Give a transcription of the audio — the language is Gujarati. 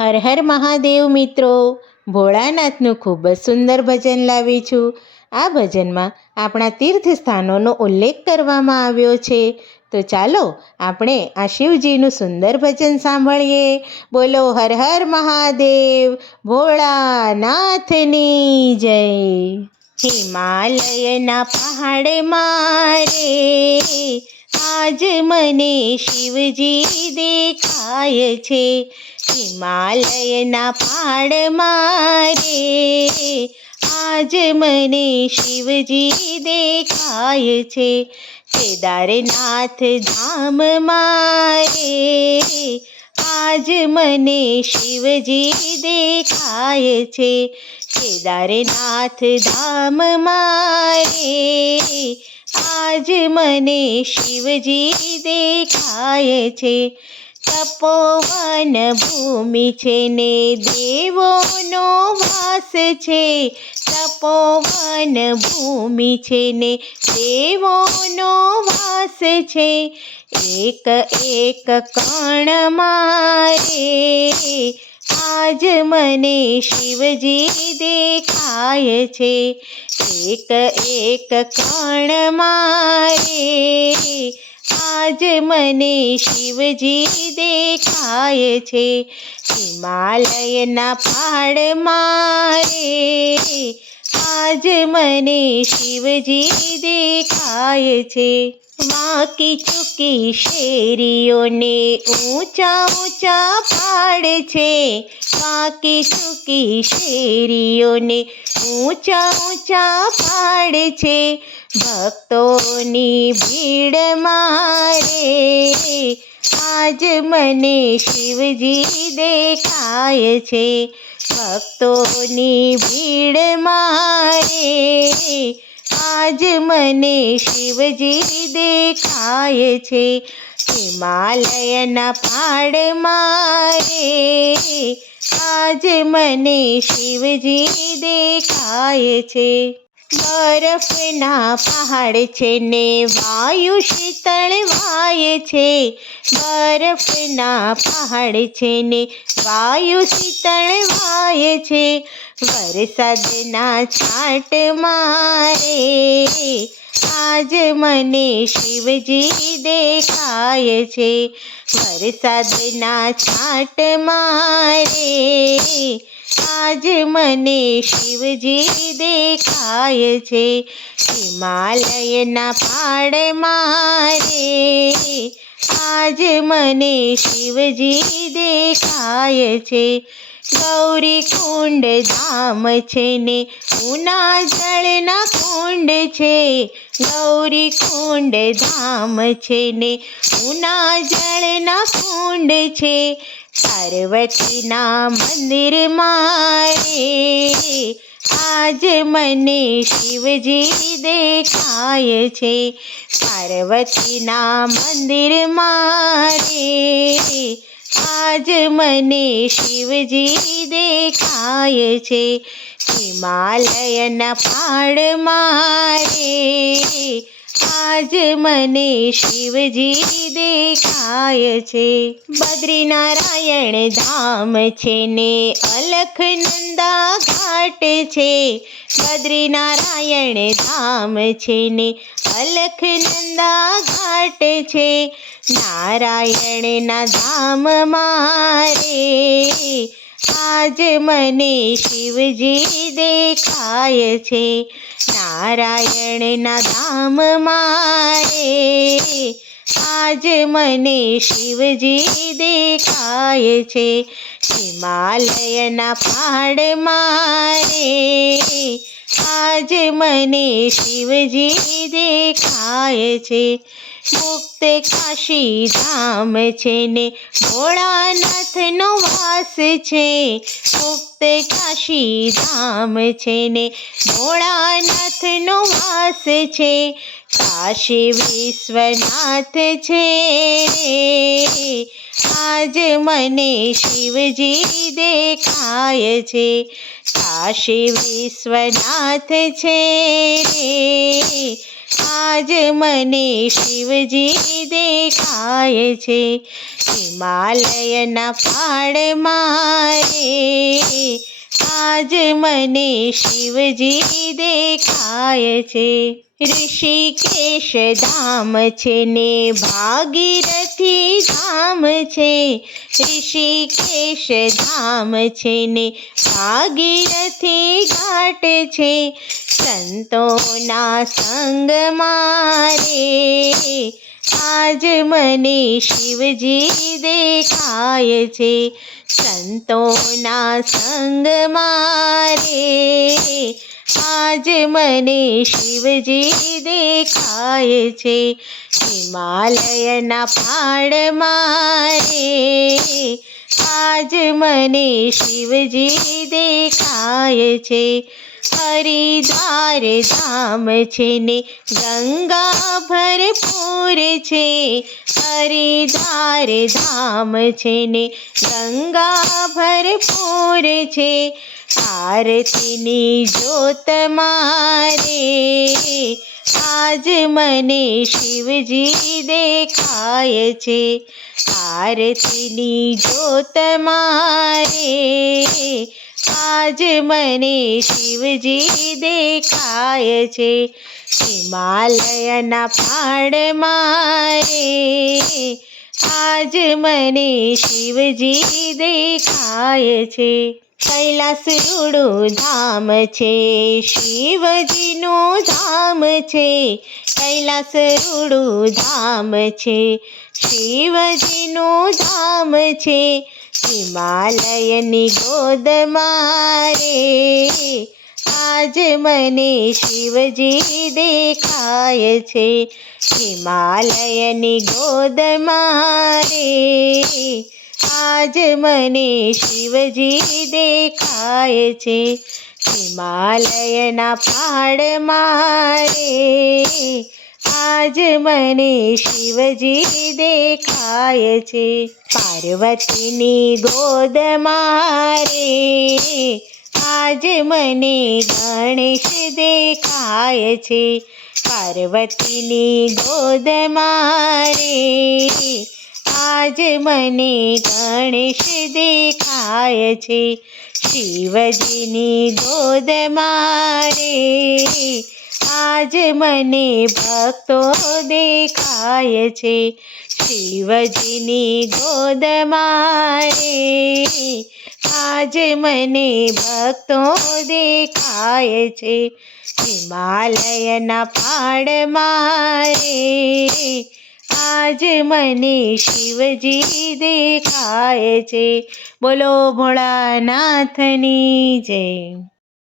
હર હર મહાદેવ મિત્રો. ભોળાનાથનું ખૂબ જ સુંદર ભજન લાવી છું. આ ભજનમાં આપણા તીર્થ સ્થાનોનો ઉલ્લેખ કરવામાં આવ્યો છે. તો ચાલો આપણે આ શિવજીનું સુંદર ભજન સાંભળીએ. બોલો હર હર મહાદેવ, ભોળાનાથની જય. હિમાલયના પહાડ મારે આજ મને શિવજી દેખાય છે. હિમાલયના પાડ મારે આજ મને શિવજી દેખાય છે. કેદારનાથ ધામ મારે આજ મને શિવજી દેખાય છે. કેદારનાથ ધામ મારે આજ મને શિવજી દેખાય છે. તપોવન ભૂમિ છે ને દેવોનો વાસ છે. તપોવન ભૂમિ છે ને દેવોનો વાસ છે. એક એક કણ મારે આજ મને શિવજી દેખાય છે. એક એક કણ મારે આજ મને શિવજી દેખાય છે. હિમાલયના પહાડ મારે આજ મને શિવજી દેખાય છે. વાંકી ચૂકી શેરીઓને ઊંચા ઊંચા પાડ છે. વાંકી ચૂકી શેરીઓને ઊંચા ઊંચા પાડ છે. ભક્તોની ભીડ મારે, આજ મને શિવજી દેખાય છે. ભક્તોની ભીડ મારે આજ મને શિવજી દેખાય છે, હિમાલયના પહાડ મારે. આજ મને શિવજી દેખાય છે, બરફના પહાડ છે ને વાયુ શીતળ વાય છે. બરફના પહાડ છે ને વાયુ શીતળ વાય છે વરસાદના છાંટ મારે. આજ મને શિવજી દેખાય છે. વરસાદના છાંટ મારે. આજ મને શિવજી દેખાય છે. હિમાલયના પાડ મારે. આજ મને શિવજી દેખાય છે. ગૌરી કુંડ ધામ છે ને ઉના જળના કુંડ છે. ગૌરી કુંડ ધામ છે ને ઉના જળના કુંડ છે. પાર્વતીના મંદિર મારે આજ મને શિવજી દેખાય છે. પાર્વતીના મંદિર મારે આજ મને શિવજી દેખાય છે હિમાલયના પહાડ મારે. આજ મને શિવજી દેખાય છે. બદ્રીનારાયણ ધામ છે ને અલખનંદા ઘાટ છે. બદ્રીનારાયણ ધામ છે ને અલખનંદા ઘાટ છે. નારાયણના ધામ મારે. આજ મને શિવજી દેખાય છે. નારાયણના ધામ મારે. આજ મને શિવજી દેખાય છે. હિમાલયના પહાડ મારે. આજ મને શિવજી દેખાય છે. મુક્ત કાશી ધામ છે ને ભોળાનાથનો વાસ છે. મુક્ત કાશી ધામ છે ને ભોળાનાથનો વાસ છે. કાશી વિશ્વનાથ છે. આજ મને શિવજી દેખાય છે. કાશી વિશ્વનાથ છે. આજ મને શિવજી દેખાય છે. હિમાલયના પાડ મારે આજ મને શિવજી દેખાય છે. ઋષિકેશ ધામ છે ને ભાગીરથી ધામ છે. ઋષિકેશ ધામ છે ને ભાગીરથી ઘાટ છે. સંતોના સંગ મારે આજ મને શિવજી દેખાય છે. સંતોના સંગ મારે આજ મને શિવજી દેખાય છે. હિમાલયના પહાડ મારે આજ મને શિવજી દેખાય છે. હરિદ્વાર ધામ છે ને ગંગા ભરપૂર છે. હરિદ્વાર ધામ છે ને ગંગા ભરપૂર છે. આરતીની જોત મારે. આજ મને શિવજી દેખાય છે. આરતીની જોત મારે. આજ મને શિવજી દેખાય છે. હિમાલયના પહાડ મારે. આજ મને શિવજી દેખાય છે. કૈલાસ ધામ છે, શિવજીનું ધામ છે, કૈલાસ ધામ છે, શિવજીનું ધામ છે, હિમાલયની ગોદ મારે. આજ મને શિવજી દેખાય છે, હિમાલયની ગોદ મારે. આજ મને શિવજી દેખાય છે. હિમાલયના પહાડ મારે. આજ મને શિવજી દેખાય છે. પાર્વતીની ગોદ મારે. આજ મને ગણેશ દેખાય છે. પાર્વતીની ગોદ મારે. આજ મને ગણેશ દેખાય છે. શિવજીની ગોદ મારે આજ મને ભક્તો દેખાય છે. શિવજીની ગોદ મારે આજ મને ભક્તો દેખાય છે. હિમાલયના પાડ મારે આજ મને શિવજી દેખાય છે. બોલો ભોળાનાથની જય.